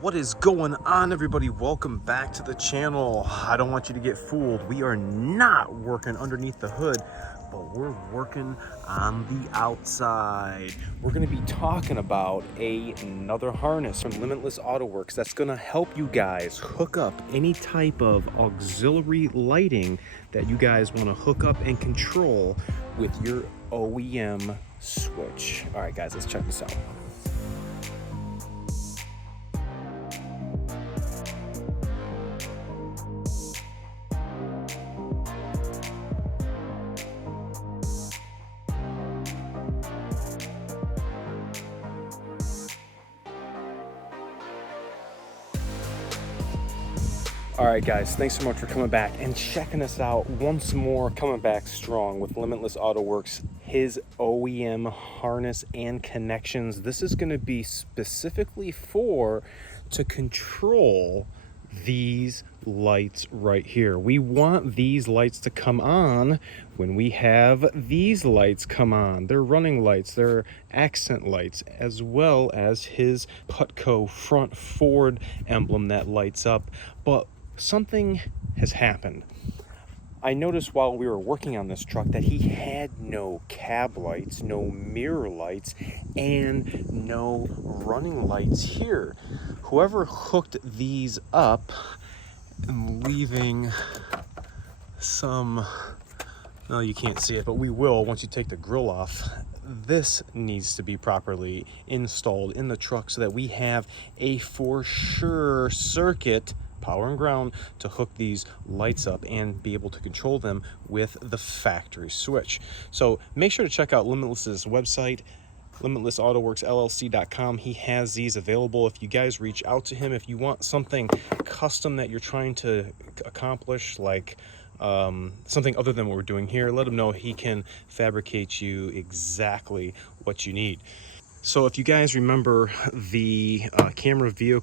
What is going on, everybody? Welcome back to the channel. I don't want you to get fooled. We are not working underneath the hood, but we're working on the outside. We're going to be talking about another harness from Limitless Autoworks that's going to help you guys hook up any type of auxiliary lighting that you guys want to hook up and control with your OEM switch. All right, guys, let's check this out. All right, guys, thanks so much for coming back and checking us out once more, coming back strong with Limitless Autoworks, his OEM harness and connections. This is going to be specifically to control these lights right here. We want these lights to come on when we have these lights come on. They're running lights, they're accent lights, as well as his Cutco front Ford emblem that lights up. But something has happened. I noticed while we were working on this truck that he had no cab lights, no mirror lights, and no running lights here. Whoever hooked these up and leaving some, no, you can't see it, but we will once you take the grill off. This needs to be properly installed in the truck so that we have a for sure circuit, power and ground, to hook these lights up and be able to control them with the factory switch. So make sure to check out Limitless's website, limitlessautoworks.llc.com. He has these available. If you guys reach out to him, if you want something custom that you're trying to accomplish, like something other than what we're doing here, let him know. He can fabricate you exactly what you need. So if you guys remember the camera video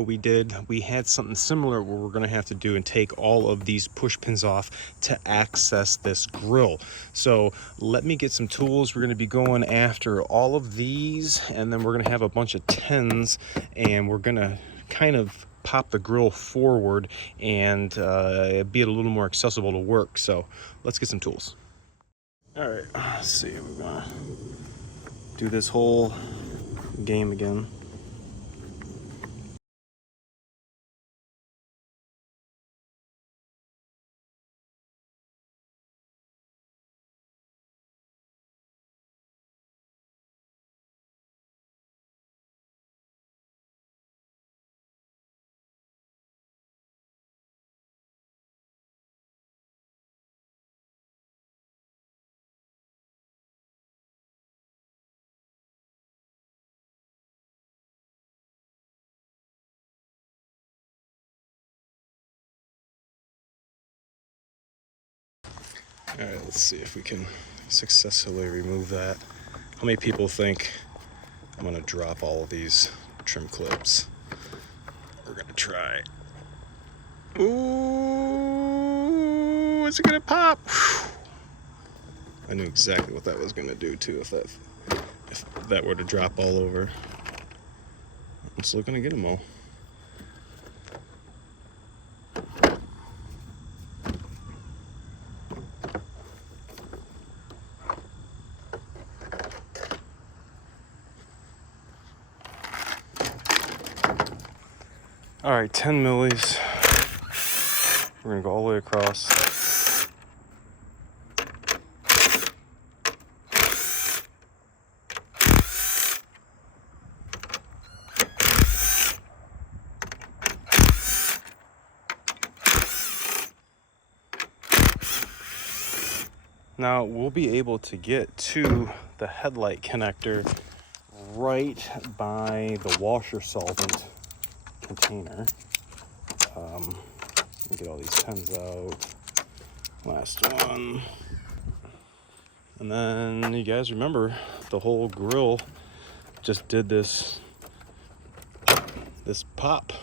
we did, we had something similar where we're going to have to do and take all of these push pins off to access this grill. So let me get some tools. We're going to be going after all of these, and then we're going to have a bunch of 10s, and we're going to kind of pop the grill forward and be it a little more accessible to work. So let's get some tools. All right, let's see. We're going to do this whole game again. All right, let's see if we can successfully remove that. How many people think I'm gonna drop all of these trim clips? We're gonna try. Ooh, is it gonna pop? Whew. I knew exactly what that was gonna do too, if that were to drop all over. I'm still gonna get them all. All right, 10 millis. We're gonna go all the way across. Now we'll be able to get to the headlight connector right by the washer solvent container. Get all these 10s out. Last one. And then you guys remember the whole grill just did this pop.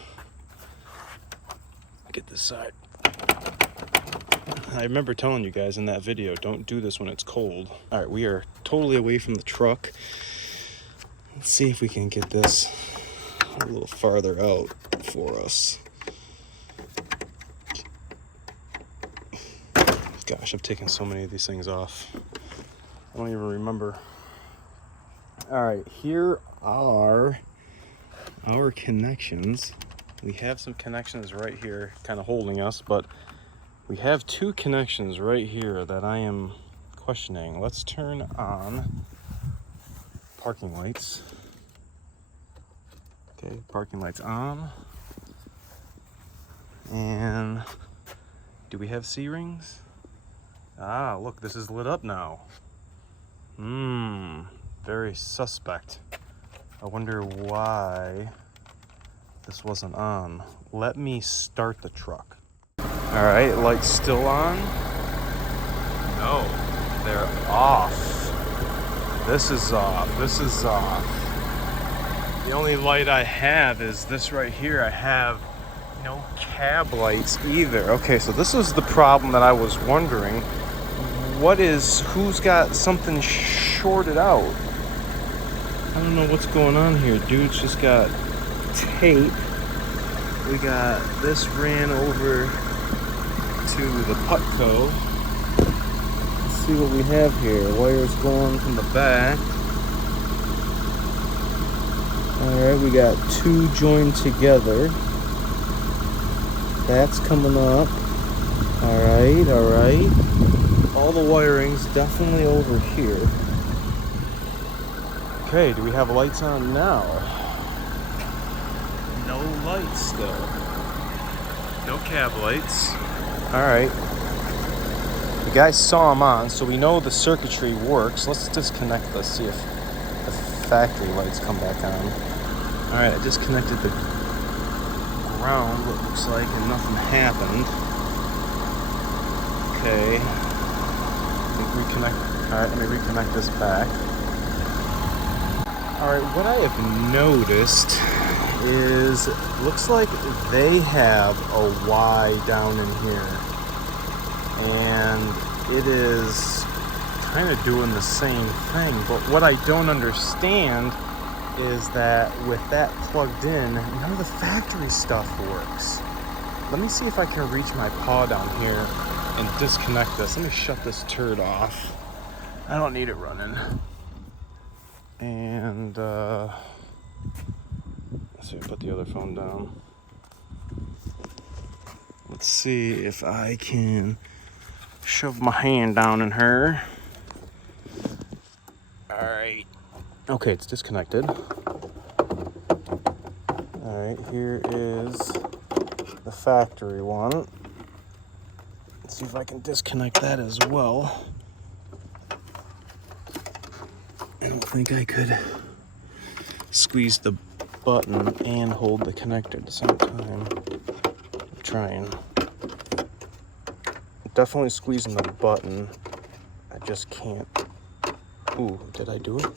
Get this side. I remember telling you guys in that video, don't do this when it's cold. All right, we are totally away from the truck. Let's see if we can get this a little farther out for us. Gosh, I've taken so many of these things off. I don't even remember. All right, here are our connections. We have some connections right here kind of holding us, but we have two connections right here that I am questioning. Let's turn on parking lights. Okay, parking lights on. And do we have C-rings? Ah, look, this is lit up now. Very suspect. I wonder why this wasn't on. Let me start the truck. All right, lights still on? No, they're off. This is off, this is off. The only light I have is this right here. I have no cab lights either. Okay, so this is the problem that I was wondering. Who's got something shorted out? I don't know what's going on here. Dude's just got tape. We got this ran over to the Putco. Let's see what we have here. Wires going from the back. Alright, we got two joined together. That's coming up. Alright, alright. All the wiring's definitely over here. Okay, do we have lights on now? No lights still. No cab lights. Alright. The guys saw them on, so we know the circuitry works. Let's disconnect this, see if the factory lights come back on. Alright, I disconnected the ground, what looks like, and nothing happened. Okay. Alright, let me reconnect this back. Alright, what I have noticed is, looks like they have a Y down in here. And it is kind of doing the same thing. But what I don't understand is that with that plugged in, none of the factory stuff works. Let me see if I can reach my paw down here and disconnect this. Let me shut this turd off. I don't need it running. And let's see, put the other phone down. Let's see if I can shove my hand down in her. Alright. Okay, it's disconnected. Alright, here is the factory one. Let's see if I can disconnect that as well. I don't think I could squeeze the button and hold the connector at the same time. I'm trying. Definitely squeezing the button. I just can't. Ooh, did I do it?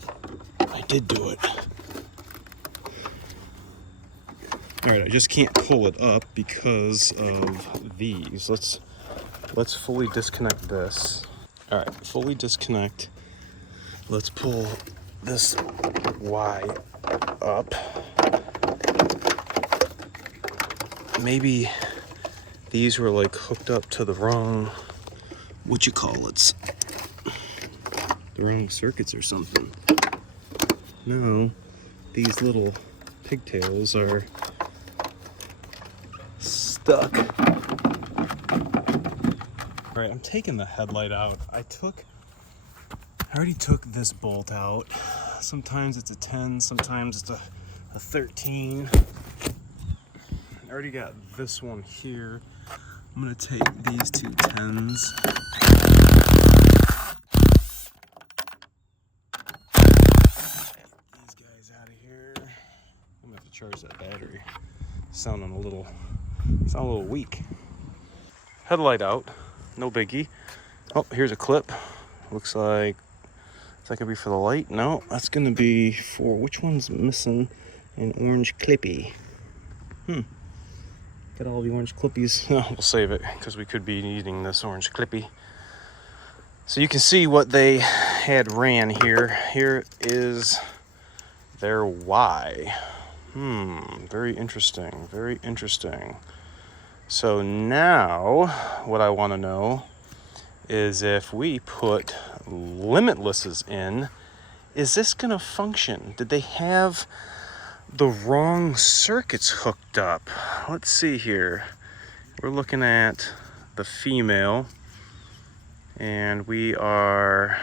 I did do it. Alright, I just can't pull it up because of these. Let's fully disconnect this. Alright, fully disconnect. Let's pull this Y up. Maybe these were like hooked up to the wrong, the wrong circuits or something. No, these little pigtails are stuck. All right, I'm taking the headlight out. I already took this bolt out. Sometimes it's a 10, sometimes it's a 13. I already got this one here. I'm gonna take these two 10s. These guys out of here. I'm gonna have to charge that battery. Sounding a little weak. Headlight out, no biggie. Oh, here's a clip. Looks like, is that gonna be for the light? No, that's gonna be for, which one's missing an orange clippy? Got all the orange clippies. Oh, we'll save it because we could be needing this orange clippy. So you can see what they had ran here. Here is their Y. Very interesting, very interesting. So now what I want to know is if we put limitlesses in, is this going to function? Did they have the wrong circuits hooked up? Let's see here. We're looking at the female, and we are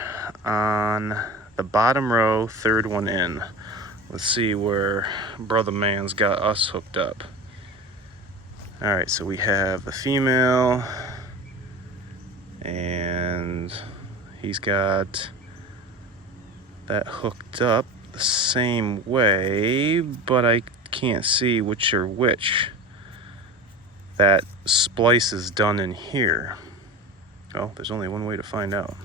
on the bottom row, third one in. Let's see where Brother Man's got us hooked up. All right, so we have the female, and he's got that hooked up the same way, but I can't see which are which. That splice is done in here. Oh, there's only one way to find out.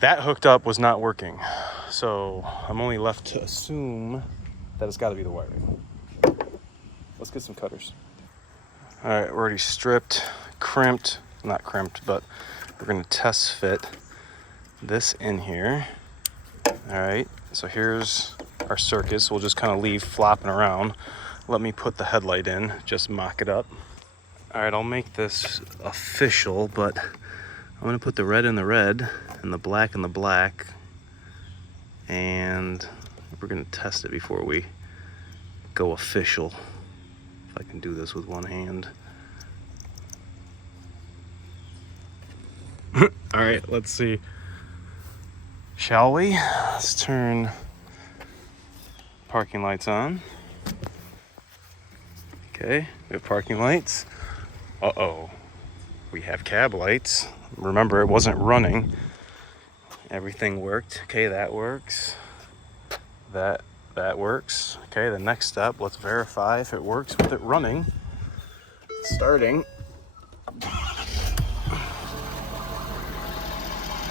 That hooked up was not working, so I'm only left to assume that it's got to be the wiring. Let's get some cutters. All right, we're already stripped, crimped, not crimped, but we're gonna test fit this in here. All right, so here's our circuits. We'll just kind of leave flopping around. Let me put the headlight in, just mock it up. All right, I'll make this official, but I'm gonna put the red in the red and the black in the black, and we're gonna test it before we go official. If I can do this with one hand. All right, let's see. Shall we? Let's turn parking lights on. Okay, we have parking lights. Uh-oh, we have cab lights. Remember, it wasn't running. Everything worked. Okay, that works. That works. Okay, the next step, let's verify if it works with it running. Starting.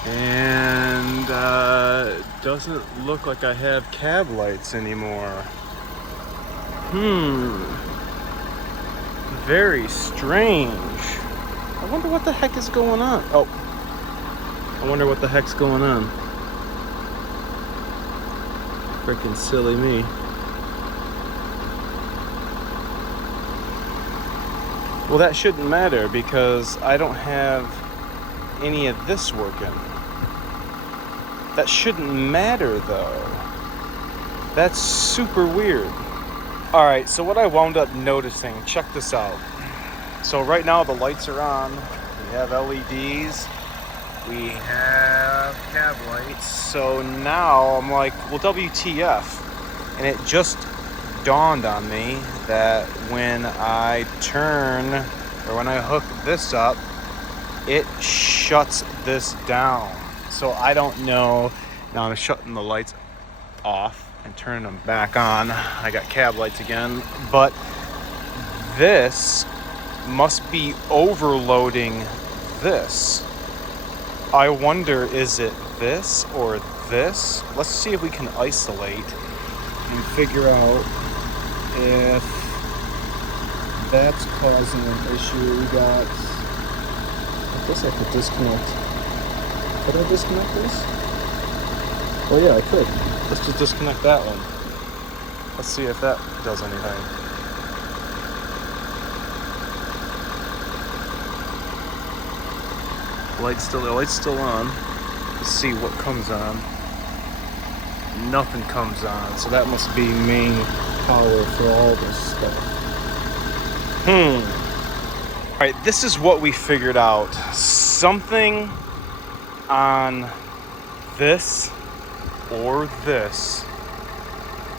And doesn't look like I have cab lights anymore. Very strange. I wonder what the heck is going on. Oh, I wonder what the heck's going on. Freaking silly me. Well, that shouldn't matter because I don't have any of this working. That shouldn't matter though. That's super weird. All right, so what I wound up noticing, check this out. So right now the lights are on. We have LEDs. We have cab lights. So now I'm like, well, WTF? And it just dawned on me that when I turn, or when I hook this up, it shuts this down. So I don't know. Now I'm shutting the lights off and turning them back on. I got cab lights again, but this must be overloading this. I wonder, is it this or this? Let's see if we can isolate and figure out if that's causing an issue. We got, I guess I could disconnect. Could I disconnect this? Oh yeah, I could. Let's just disconnect that one. Let's see if that does anything. The light's still on. Let's see what comes on. Nothing comes on, so that must be main power for all this stuff. All right, this is what we figured out. Something on this or this.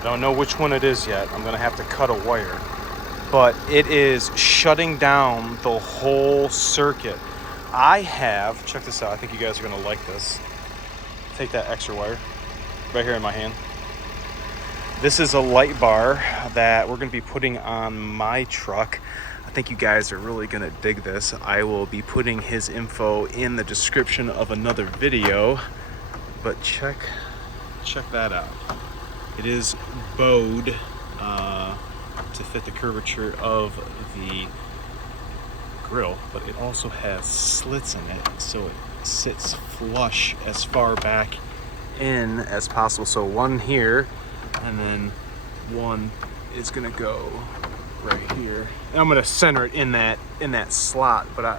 Don't know which one it is yet. I'm gonna have to cut a wire, but it is shutting down the whole circuit. I have, check this out, I think you guys are gonna like this. Take that extra wire right here in my hand. This is a light bar that we're gonna be putting on my truck. I think you guys are really gonna dig this. I will be putting his info in the description of another video, but check that out. It is bowed to fit the curvature of the grill, but it also has slits in it, so it sits flush as far back in as possible. So one here, and then one is gonna go right here. And I'm gonna center it in that slot, but I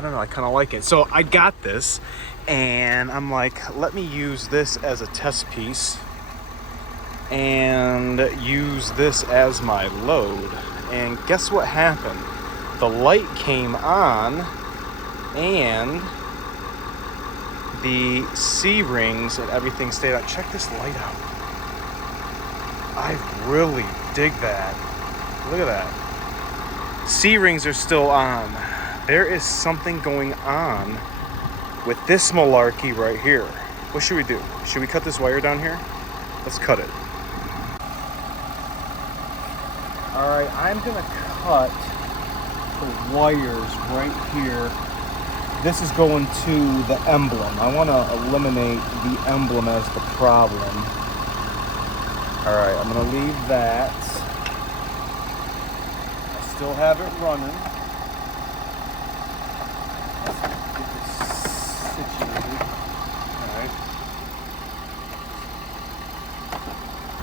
don't know, I kind of like it. So I got this, and I'm like, let me use this as a test piece and use this as my load. And guess what happened? The light came on, and the C-rings and everything stayed on. Check this light out. I really dig that. Look at that. C-rings are still on. There is something going on with this malarkey right here. What should we do? Should we cut this wire down here? Let's cut it. All right, I'm gonna cut the wires right here. This is going to the Emblem. I wanna eliminate the Emblem as the problem. All right, I'm gonna leave that. I still have it running. Let's get this situated. All right.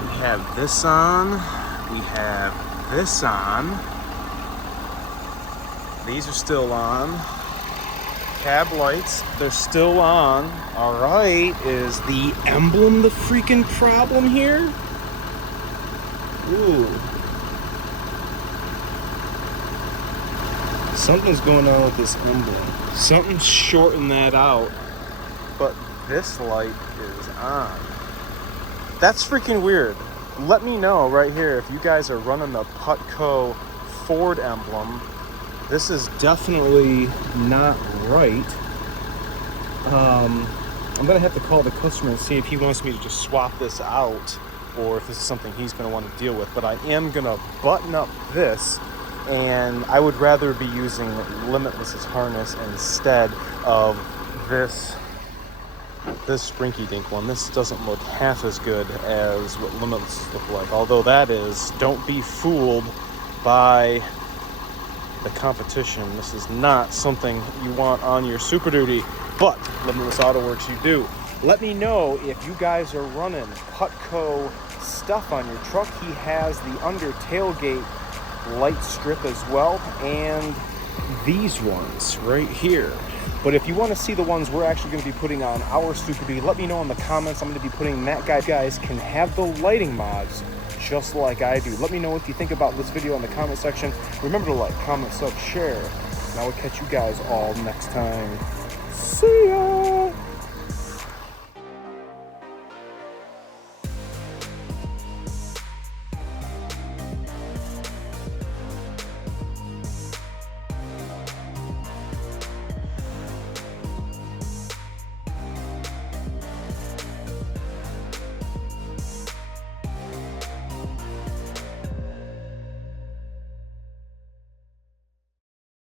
We have this on. We have this on. These are still on. Cab lights, they're still on. All right, is the Emblem the freaking problem here? Ooh. Something's going on with this Emblem. Something's shorting that out, but this light is on. That's freaking weird. Let me know right here if you guys are running the Putco Ford Emblem. This is definitely not right. I'm gonna have to call the customer and see if he wants me to just swap this out, or if this is something he's gonna want to deal with. But I am gonna button up this, and I would rather be using Limitless's harness instead of this Sprinky Dink one. This doesn't look half as good as what Limitless look like. Although that is, don't be fooled by the competition. This is not something you want on your Super Duty, but Limitless Autoworks you do. Let me know if you guys are running Putco stuff on your truck. He has the under tailgate light strip as well, and these ones right here. But if you want to see the ones we're actually going to be putting on our Super Duty, let me know in the comments. I'm going to be putting that. Guys can have the lighting mods just like I do. Let me know what you think about this video in the comment section. Remember to like, comment, sub, share, and I will catch you guys all next time. See ya!